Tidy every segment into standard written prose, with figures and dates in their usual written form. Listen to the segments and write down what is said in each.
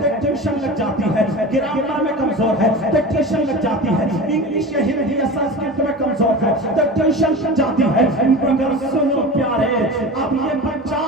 تو ٹیوشن لگ جاتی ہے، گرامر میں کمزور ہے تو ٹیوشن لگ جاتی ہے، انگلش یا ہندی یا سنسکرت میں کمزور ہے تو ٹیوشن لگ جاتی ہے۔ مگر سنو پیارے، اب یہ بچہ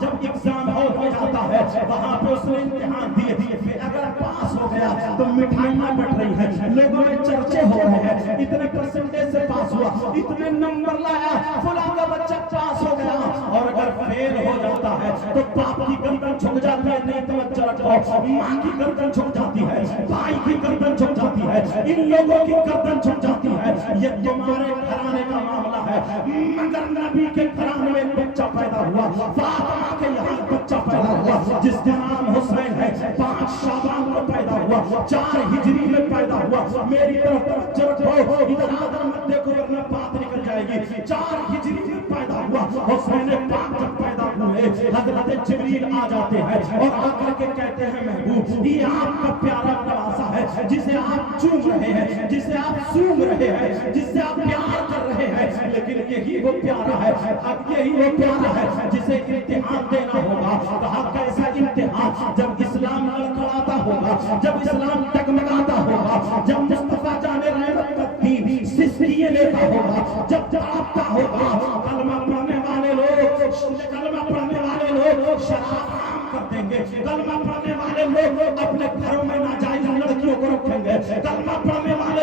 جب ایگزام ہال میں جاتا ہے وہاں پہ اس نے امتحان دیے، پھر اگر پاس ہو گیا تو مٹھائیاں بٹ رہی ہیں، لوگوں میں چرچے ہو رہے ہیں، اتنے پرسنٹیج سے پاس ہوا، اتنے نمبر لایا، فلاں کا بچہ پاس ہو گیا۔ اور اگر فیل ہو جاتا ہے تو باپ کی گردن جھک جاتی ہے، نہیں توجہ رکھو، ماں کی گردن جھک جاتی ہے، بھائی کی گردن جھک جاتی ہے، ان لوگوں کی گردن جھک جاتی ہے۔ یہ تمہارے گھرانے کا معاملہ ہے، مگر نبی کے گھرانے میں بچہ پیدا ہوا، فاطمہ کے یہاں بچہ پیدا ہوا جس کا نام حسین ہے، 5 شعبان کو پیدا ہوا، 4 ہجری میں پیدا ہوا۔ میری طرف توجہ رکھو، ادھر ادھر مت دیکھو ورنہ بات نکل جائے گی۔ 4 ہجری میں پیدا ہوا، حسین پاک جب پیدا ہوئے حضرت جبریل آ جاتے ہیں اور آ کر کے کہتے ہیں محبوب یہ آپ کا پیارا نواسا ہے جسے آپ چوم رہے ہیں، جسے آپ سونگ رہے ہیں، جس سے آپ پیار کر رہے ہیں، لیکن یہی وہ پیارا ہے، اب یہی وہ پیارا ہے جسے امتحان دینا ہوگا۔ کہا کیسا امتحان؟ جب اسلام لڑکھڑاتا ہوگا، جب اسلام ٹگمگاتا ہوگا، جب مصطفیٰ جان رحمت کا دین سسکیے لیتا ہوگا، جب جڑاتا ہوگا، کلمہ پڑھنے والے لوگ شراب عام کر دیں گے، کلمہ پڑھنے والے لوگ اپنے گھروں میں ناجائز لڑکیوں کو رکھیں گے، کلمہ پڑھنے والے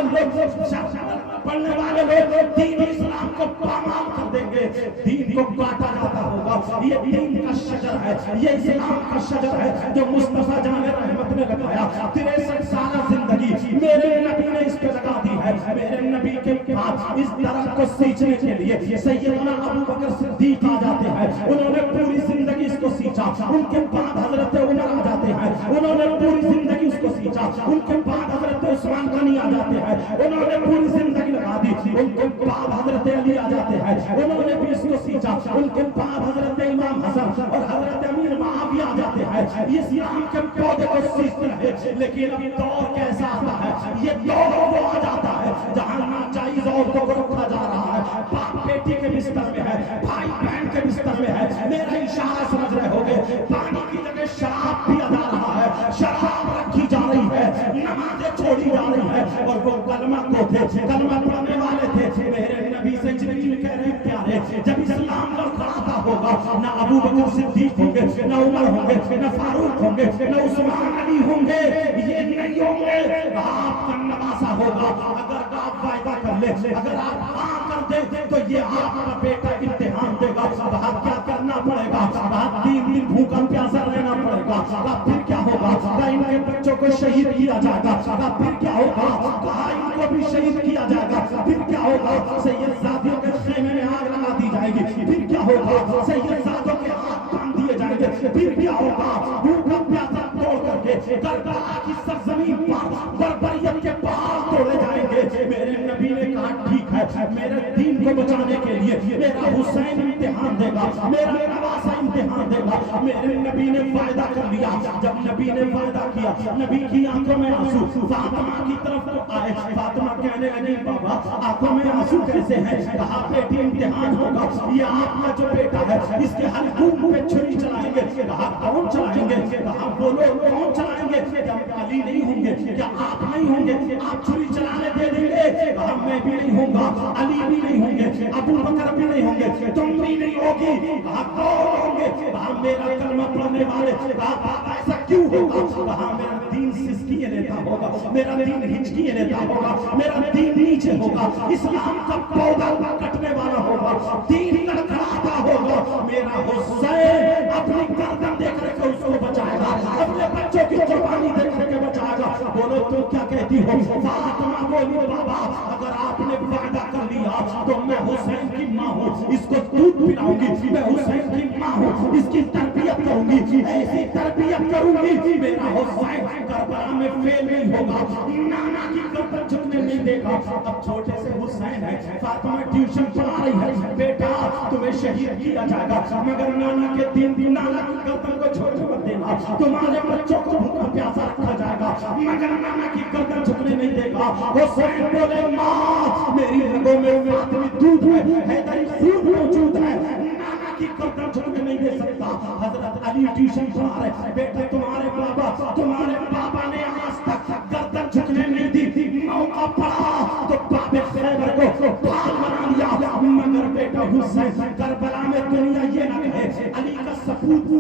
لوگ دین اسلام کو پامال کر دیں گے، دین کو کاٹا جاتا ہوگا۔ یہ دین کا شجر ہے، یہ اسلام کا شجر ہے جو مصطفیٰ جان رحمت نے لگایا۔ 63 سالہ زندگی میرے نبی نے اس پہ لگا دی ہے۔ میرے نبی کے بعد اس درخت کو سینچنے کے لیے سیدنا ابو بکر صدیق آ جاتے ہیں، انہوں نے پوری زندگی اس کو سینچا۔ ان کے بعد حضرت عمر آ جاتے ہیں، انہوں نے پوری زندگی اس کو سینچا۔ ان کے بعد حضرت عثمان غنی آ جاتے ہیں، انہوں نے پوری زندگی لگا دی۔ ان کے بعد حضرت علی آ جاتے ہیں، انہوں نے بھی اس کو سینچا۔ ان کے بعد حضرت امام حسن اور حضرت امیر معاویہ آ جاتے ہیں، اسلام کے پودے کو سینچتے رہے۔ لیکن اب دور کیسا آتا ہے؟ یہ دور وہ آ جاتا ہے جہاں ناجائز عورتوں کو رکھا جا رہا ہے، باپ بیٹی کے بستر میں ہے، بھائی بہن کے بستر میں ہے۔ میرا اشارہ سمجھ رہے ہوگے، پانی کی جگہ شراب پیا جا رہا ہے، شراب رکھی جا رہی ہے، نمازیں چھوڑی جا رہی ہے، اور وہ کلمہ کو تھے، کلمہ پڑھنے والے تھے۔ میرے نبی سے جبریل کہہ رہے پیارے، جب اسلام لڑکھڑاتا ہوگا نہ ابو بکر صدیق ہوں گے، نہ عمر ہوں گے، نہ فاروق ہوں گے، نہ عثمان علی ہوں گے، یہ نہیں ہوں گے، آپ کا نواسا ہوگا۔ اگر آپ وعدہ کر لیں، اگر آپ ہاں کر دیں تو یہ آپ کا بیٹا امتحان دے گا۔ وہاں کیا کرنا پڑے گا؟ وہاں 3 دن بھوکا پیاسا رہنا پڑے گا۔ پھر کیا ہوگا؟ ان کے بچوں کو شہید کیا جائے گا۔ پھر کیا ہوگا؟ کہا ان کو بھی شہید کیا جائے گا۔ پھر کیا ہوگا؟ سید زادیوں کے خیمے میں آگ لگا دی جائے گی۔ پھر کیا ہوگا؟ سید زادوں کے ہاتھ باندھ دیے جائیں گے۔ پھر کیا ہوگا؟ بھوکا پیاسا توڑ کر کے کربلا کی سرزمین پر بربریت کے پہاڑ توڑے جائیں گے۔ میرے نبی نے کہا ٹھیک ہے، میرے دین کو بچانے کے لیے میرا حسین امتحان دے گا، میرا نواسا امتحان دے گا۔ میرے نبی نے وعدہ کر لیا۔ جب نبی نے وعدہ کیا، نبی کی آنکھوں میں آنسو فاطمہ کی طرف کو آئے۔ فاطمہ کہنے لگی بابا آنکھوں میں آنسو کیسے ہیں؟ کہا بیٹی امتحان ہوگا، یہ آپ کا جو بیٹا ہے اس کے حلقوم پہ چھری چلائیں گے۔ کہا کون چلائیں گے؟ کہا بولو کون چلائیں گے؟ کیا علی نہیں ہوں گے؟ کیا آپ نہیں ہوں گے؟ آپ چھری چلانے دے دیں گے؟ کہا میں بھی نہیں ہوں گا، علی بھی نہیں ہوں گے، ابو بکر بھی نہیں ہوں گے، تم بھی نہیں ہوگی۔ کہا کون ہوں گے؟ کہا میرا کلمہ پڑھنے والے۔ کہا بابا ایسا کیوں ہوگا؟ کہا میرا دین سسکیے لیتا ہوگا، میرا دین ہچکیے لیتا ہوگا، میرا دین نیچے ہوگا، اسلام کا پودا کٹنے والا ہوگا، دین لڑکھڑاتا ہوگا۔ میرا حسین اپنی گردن دے کر کے اس کو بچائے گا، اپنے بچوں کی قربانی دے کر کے بچائے گا۔ بولو تم کیا کہتی ہو؟ فاطمہ بولی بابا اگر آپ نے وعدہ کر لیا تو میں حسین کی ماں ہوں، اس کو دودھ پلاؤں گی، میں حسین کی ماں ہوں، اس کی تربیت کروں گی، ایسی تربیت کروں گی میرا حسین کربلا میں فیل نہیں ہوگا، نانا کی گردن جھکنے نہیں دے گا۔ اب چھوٹے سے حسین ہے، فاطمہ ٹیوشن پڑھا رہی ہے، بیٹا تمہیں شہید کیا جائے گا مگر نانا کے دین نانا کی گردن کو چھوڑ مت دینا، تمہارے بچوں کو بھوکا پیاسا رکھا جائے گا مگر نانا کی گردن جھکنے نہیں دے گا۔ حسین بولے ماں میری رگوں میں فاطمی دودھ ہے، حیدری خون موجود ہے، نانا کی گردن جھکنے نہیں دے سکتا۔ حضرت علی ٹیوشن پڑھا رہے، بیٹے تمہارے بابا تمہارے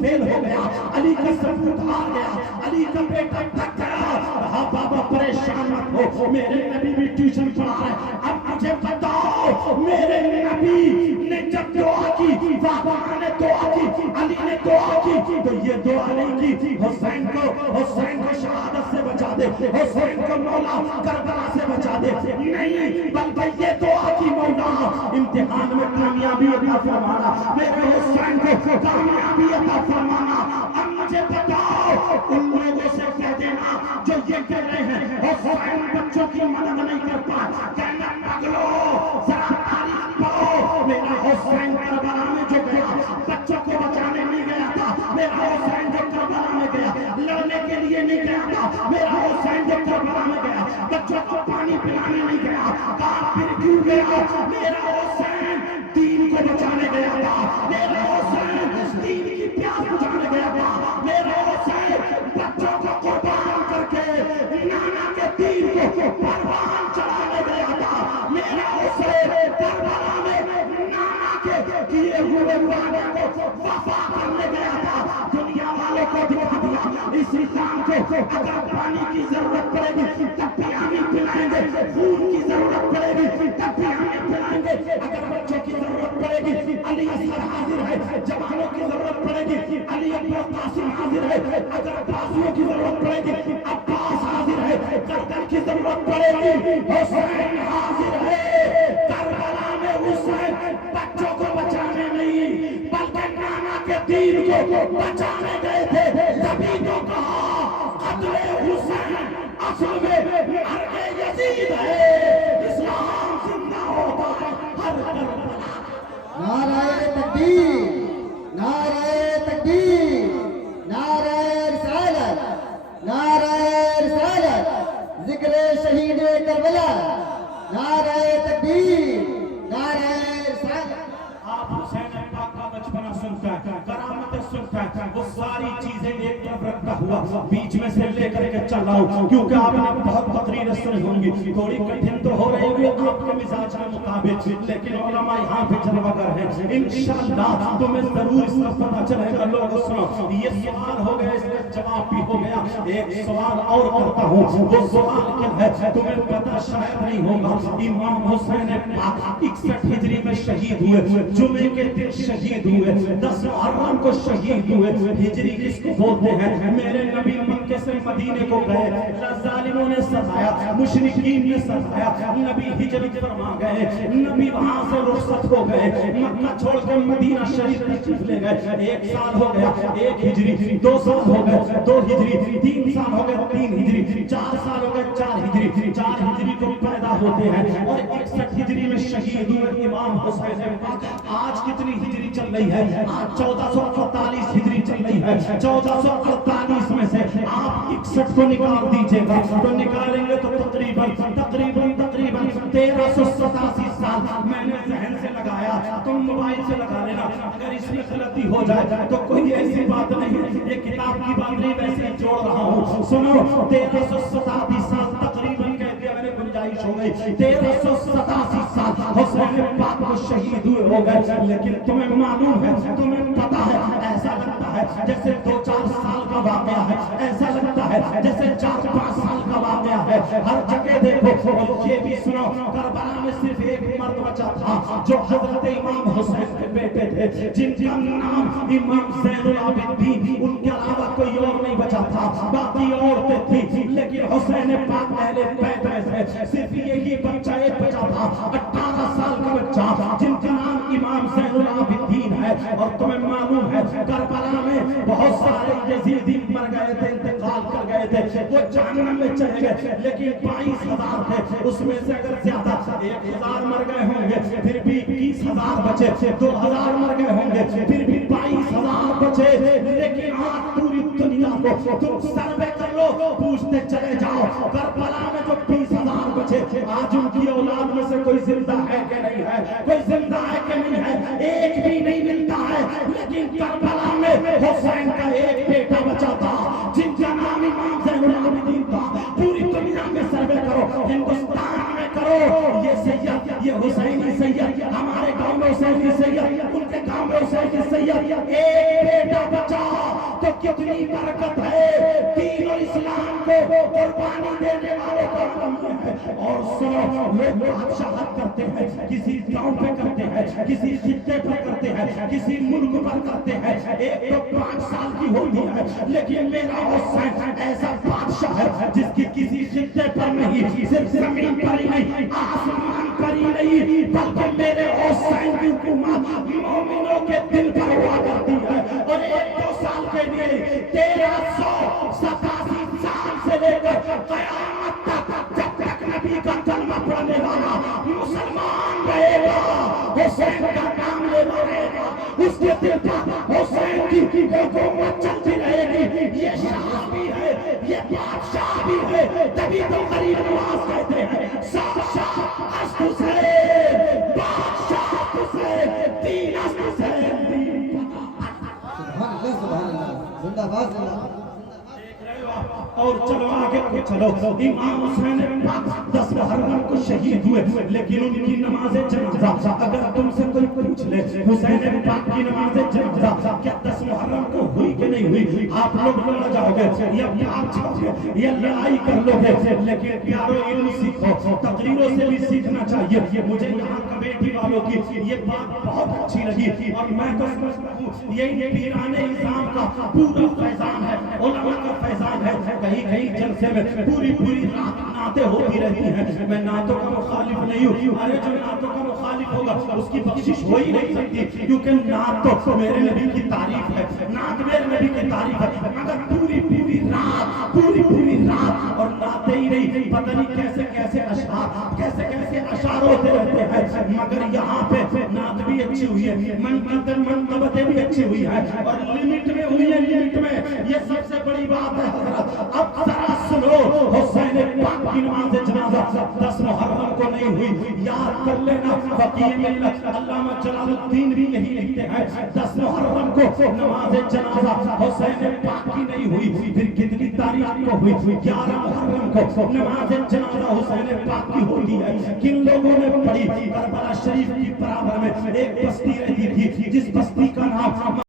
फेल हो गया, अली का सबूत हार गया, अली का बेटा थक गया। हाँ बाबा परेशान मत हो, मेरे नबी भी ट्यूशन पढ़ा रहे। अब मुझे बताओ, मेरे नबी ने जब दुआ की, बाबा ने दुआ की, अली ने दुआ की, तो ये दुआ नहीं की हुसैन को शहादत से बचा दे, हुसैन को मौला करबला से बचा दे, नहीं, बल्कि ये दुआ की मौला इम्तिहान में कामयाबी अता फरमाना, मेरे हुसैन को कामयाबी अता फरमाना। अब मुझे बताओ, उन लोगों से कह देना जो ये कह रहे हैं हुसैन बच्चों की मदद नहीं करता, कहना पगलो जरा तारीफ पढ़ो, मेरा हुसैन करबला में जो गया बच्चों को बचाने नहीं गया था, मेरा हुसैन जो करबला में गया लड़ने के लिए नहीं गया था, मेरा हुसैन जो करबला में गया बच्चों को पानी पिलाने नहीं गया, काफिर क्यों गया, मेरा हुसैन दीन को बचाने गया था, मेरा हुसैन दीन की प्यास बुझाने गया था, मेरा हुसैन बच्चों को कुर्बान करके नाना के दीन को परवान चढ़ाने गया था, मेरा हुसैन करबला में नाना के किए हुए वादे को वफा करने गया था। दुनिया वालों को दिखा दिया इस इस्लाम को, अगर पानी की जरूरत पड़ेगी तब भी हमें पिलाएंगे, खून की जरूरत पड़ेगी तब भी हमें पिलाएंगे, अगर बच्चों की जरूरत पड़ेगी अली असगर हाजिर है, जवानों की जरूरत पड़ेगी अली अकबर कासिम हाजिर है, अगर बाजुओं की जरूरत पड़ेगी अब्बास हाजिर है, गर्दन की जरूरत पड़ेगी हुसैन हाजिर है। करबला में हुसैन बच्चों को बचाने नहीं बल्कि नाना के दीन को बचाने गए थे, तभी तो कहा कत्ले हुसैन असल में मर्द यजीद है, इस्लाम जिंदा होता है हर करबला। नाराए तकबीर, नाराए तकबीर, नाराए रिसालत, नाराए रिसालत, जिक्र शहीद करबला, नाराए तकबीर, नाराए रिसालत। आप हुसैन पाक का बचपना सुनता है, करामतें सुनता है, वो सारी चीजें एक तरफ रखता हुआ बीच में से लेकर के चल रहा हूँ, क्योंकि आपने बहुत तकरीरें सुनी होंगी, थोड़ी कठिन तो हो रही होगी आपके मिजाज के मुताबिक, लेकिन उलमा यहाँ पे जलवागर है, इंशाअल्लाह तुम्हें जरूर इसका पता चलेगा। लोग सुनो, ये सवाल हो गया, इसका जवाब भी हो गया, एक सवाल और करता हूँ, वो सवाल क्या है तुम्हें पता शायद नहीं होगा। इमाम हुसैन पाक 61 हिजरी में शहीद हुए, जुमे के दिन शहीद हुए, 10 मुहर्रम को शहीद हुए। हिजरी किसको बोलते हैं? मेरे नबी मक्के से मदीने को गए, जालिमों ने सताया, मुशरिकीन ने सताया, नबी हिजरत फरमा गए, नबी वहां से रुखसत हो गए, मक्का छोड़ के मदीना शरीफ तशरीफ ले गए। 1 साल हो गया, 1 हिजरी, 2 साल हो गए, 2 हिजरी, 3 साल हो गए, 3 हिजरी, 4 साल हो गए, 4 हिजरी, 4 हिजरी को पैदा होते हैं और 61 हिजरी में शहीद हुए इमाम हुसैन पाक। आज कितनी हिजरी चल रही है? आज 1448 हिजरी चल रही है। 1448 में से आप 61 को निकाल दीजिएगा तो निकालेंगे तो तकरीबन 1387 साल। मैंने जहन से लगाया, तुम मोबाइल से लगा लेना, अगर इसमें गलती हो जाए तो कोई ऐसी बात नहीं है, ये किताब की बात नहीं, वैसे जोड़ रहा हूँ। सुनो, 1387 साल तकरीबन कह दिया मैंने, गुंजाइश हो गई, 1387 साल हुसैन पाक को शहीद हुए हो गए। लेकिन तुम्हें मालूम है, तुम्हें पता है, ऐसा लगता है जैसे 2-4 साल का वाकया है, ऐसा लगता है जैसे 4-5 साल का वाकया है। हर जगह देखो, और ये भी सुनो, करबला में सिर्फ एक मर्द बचा था जो हजरत इमाम हुसैन के बेटे थे, जिनका नाम इमाम ज़ैनुल आबिदीन, उनके अलावा कोई और नहीं बचा था, बाकी औरतें थी, लेकिन हुसैन पाक पहले बैत में थे, सिर्फ यही बच्चा एक बचा था, 18 साल का बच्चा, जिनका नाम इमाम ज़ैनुल आबिदीन है। और तुम्हें मालूम है, करबला में बहुत सारे यजीदी मर गए थे, इंतकाल कर गए थे, वो जहन्नम में चले गए, लेकिन 22,000 थे, उसमें से अगर ज्यादा 1,000 मर गए होंगे, फिर भी 20,000 बचे, 2,000 मर गए होंगे, फिर भी 22,000 बचे। लेकिन आज पूरी दुनिया को तुम सर्वे कर लो, पूछते चले जाओ, करबला में जो 20,000 बचे, आज उनकी औलाद में से कोई जिंदा है कि नहीं है? कोई जिंदा है कि नहीं है? एक भी नहीं मिलता है। लेकिन करबला में हुसैन का एक बेटा बचा था, जिनका नाम इमाम ज़ैनुल आबिदीन था। पूरी दुनिया में सर्वे करो, हिंदुस्तान में करो, ये सैयद, ये हुसैनी सैयद, हमारे गांव में हुसैनी सैयद, उनके गांव में हुसैनी सैयद, एक बेटा बचा कितनी बरकत है दीन और इस्लाम को कुर्बानी देने वाले का आलम है। और सुनो, लोग बादशाहत करते हैं, किसी गांव पे करते हैं, किसी खित्ते पर करते हैं, किसी मुल्क पर करते हैं, एक तो 5 साल की होती है, लेकिन मेरा हुसैन ऐसा बादशाह है जिसकी किसी खित्ते पर नहीं, सिर्फ जमीन पर ही नहीं, आसमान पर ही नहीं, बल्कि मेरे हुसैन की हुकूमत मोमिनों के दिल पर हुआ करती है। और 1-2 साल के लिए 1387 साल से लेकर क़यामत तक, जब तक नबी का कलमा पढ़ने वाला मुसलमान रहेगा, हुसैन का नाम लेना रहेगा, उसके दिल पर हुसैन की हुकूमत चलती रहेगी। ये शाह भी है, ये बादशाह भी है, तभी तो गरीब नवाज कहते हैं साक्षात अस्त हुसैन, बादशाह हुसैन, दीन अस्त हुसैन, दीन। सुभान अल्लाह, जिंदाबाद जिंदाबाद। और चलो आगे को चलो, इमाम हुसैन पाक 10 मुहर्रम को शहीद हुए, लेकिन उनकी नमाज़े जनाज़ा, अगर तुमसे कोई पूछ ले हुसैन पाक की नमाज़े जनाज़ा क्या 10 मुहर्रम को हुई कि नहीं हुई, आप लोग लड़ जाओगे या भाग जाओगे या लड़ाई कर लोगे। लेकिन प्यारो इल्म सीखो, तकरीरों से भी सीखना चाहिए। मुझे यहाँ कमेटी वालों की ये बात बहुत अच्छी लगी, और मैं तो समझता हूँ यही पीराने इस्लाम का पूरा फैजान है, उलमा का फैजान है। कहीं कहीं जलसे में पूरी रात नाते होती रहती हैं। मैं नातों का मुखालिफ नहीं हूँ, अरे जो नातों का मुखालिफ होगा उसकी बख्शिश हो ही नहीं सकती, क्योंकि नात तो मेरे नबी की तारीफ है, नात मेरे नबी की तारीफ है। मगर पूरी रात और नाते ही नहीं, पता नहीं कैसे कैसे अशार होते रहते हैं। मगर यहाँ पे नात भी अच्छी हुई है, मनकबतें भी अच्छी हुई है, और लिमिट में हुई है, लिमिट में। ये सबसे बड़ी बात है हज़रत। अब जरा सुनो, हुसैन पाक की नमाज़े जनाज़ा 10 मुहर्रम को नहीं हुई, याद कर लेना। फ़क़ीह मिल्लत अल्लामा जलालुद्दीन भी यही लिखते हैं, 10 मुहर्रम को नमाज़े जनाज़ा हुसैन पाक की नहीं हुई। फिर कितनी तारीख को हुई? 11 मुहर्रम को नमाज़े जनाज़ा हुसैन पाक की होती है। किन लोगों ने पढ़ी? करबला शरीफ की बराबर में एक बस्ती रहती थी, जिस बस्ती का नाम